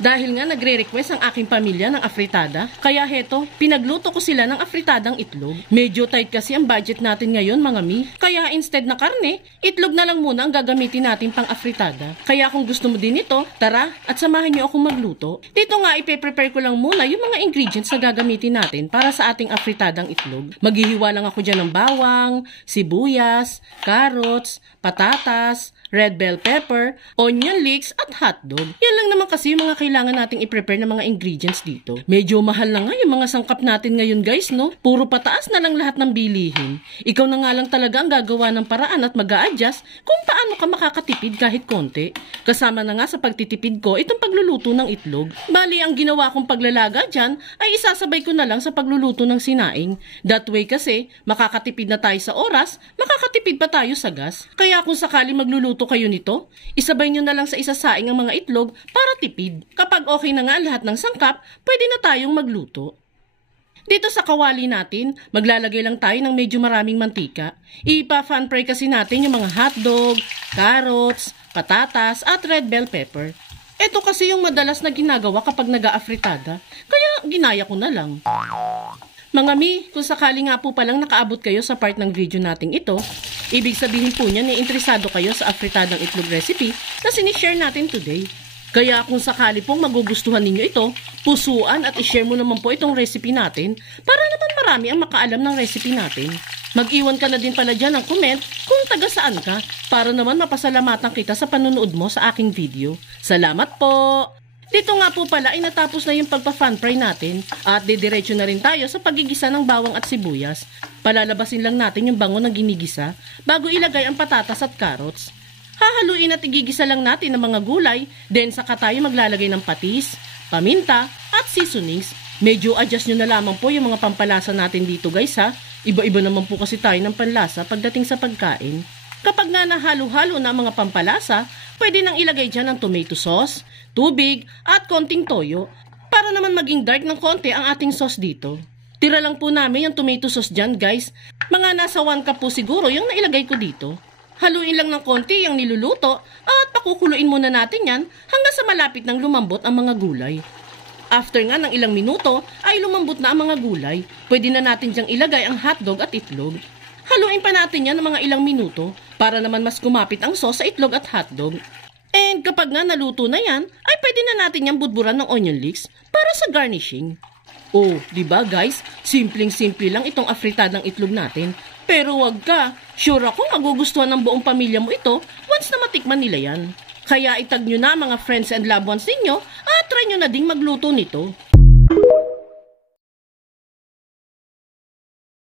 Dahil nga nagre-request ang aking pamilya ng afritada, kaya heto, pinagluto ko sila ng afritadang itlog. Medyo tight kasi ang budget natin ngayon mga mi. Kaya instead na karne, itlog na lang muna ang gagamitin natin pang afritada. Kaya kung gusto mo din ito, tara at samahan niyo akong magluto. Dito nga ipe-prepare ko lang muna yung mga ingredients na gagamitin natin para sa ating afritadang itlog. Maghihiwa lang ako dyan ng bawang, sibuyas, carrots, patatas, red bell pepper, onion leeks at hotdog. Yan lang naman kasi yung mga kailangan nating i-prepare na mga ingredients dito. Medyo mahal na nga yung mga sangkap natin ngayon guys, no? Puro pataas na lang lahat ng bilihin. Ikaw na nga lang talaga ang gagawa ng paraan at mag-a-adjust kung paano ka makakatipid kahit konti. Kasama na nga sa pagtitipid ko itong pagluluto ng itlog. Bali, ang ginawa kong paglalaga dyan ay isasabay ko na lang sa pagluluto ng sinaing. That way kasi, makakatipid na tayo sa oras, makakatipid pa tayo sa gas. Kaya kung sakali magluluto kayo nito, isabay nyo na lang sa isasaing ang mga itlog para tipid. Kapag okay na nga lahat ng sangkap, pwede na tayong magluto. Dito sa kawali natin, maglalagay lang tayo ng medyo maraming mantika. Ipa-fan fry kasi natin yung mga hotdog, carrots, patatas at red bell pepper. Ito kasi yung madalas na ginagawa kapag nag-aafritada, kaya ginaya ko na lang. Mga mi, kung sakali nga po palang nakaabot kayo sa part ng video nating ito, ibig sabihin po niyan interesado kayo sa afritadang itlog recipe na sinishare natin today. Kaya kung sakali pong magugustuhan ninyo ito, pusuan at ishare mo naman po itong recipe natin para naman marami ang makaalam ng recipe natin. Mag-iwan ka na din pala dyan ng comment kung taga saan ka para naman mapasalamatan kita sa panonood mo sa aking video. Salamat po! Dito nga po pala ay natapos na yung pagpa-fan fry natin at didiretso na rin tayo sa pagigisa ng bawang at sibuyas. Palalabasin lang natin yung bango ng ginigisa bago ilagay ang patatas at carrots. Hahaluin at igigisa lang natin ang mga gulay, then saka tayo maglalagay ng patis, paminta at seasonings. Medyo adjust nyo na lamang po yung mga pampalasa natin dito guys ha. Iba-iba naman po kasi tayo ng panlasa pagdating sa pagkain. Kapag nga nahalo-halo na ang mga pampalasa, pwede nang ilagay dyan ng tomato sauce, tubig at konting toyo para naman maging dark ng konti ang ating sauce dito. Tira lang po namin yung tomato sauce dyan guys. Mga nasa 1 cup po siguro yung nailagay ko dito. Haluin lang ng konti yung niluluto at pakukuluin muna natin yan hanggang sa malapit ng lumambot ang mga gulay. After nga ng ilang minuto ay lumambot na ang mga gulay. Pwede na natin dyang ilagay ang hotdog at itlog. Haluin pa natin yan ng mga ilang minuto para naman mas kumapit ang sauce sa itlog at hotdog. And kapag nga naluto na yan, ay pwede na natin yung budburan ng onion leeks para sa garnishing. Oh, diba guys? Simpleng-simple lang itong afritadang itlog natin. Pero wag ka, sure ako magugustuhan ng buong pamilya mo ito once na matikman nila yan. Kaya itag nyo na mga friends and loved ones ninyo at try nyo na ding magluto nito.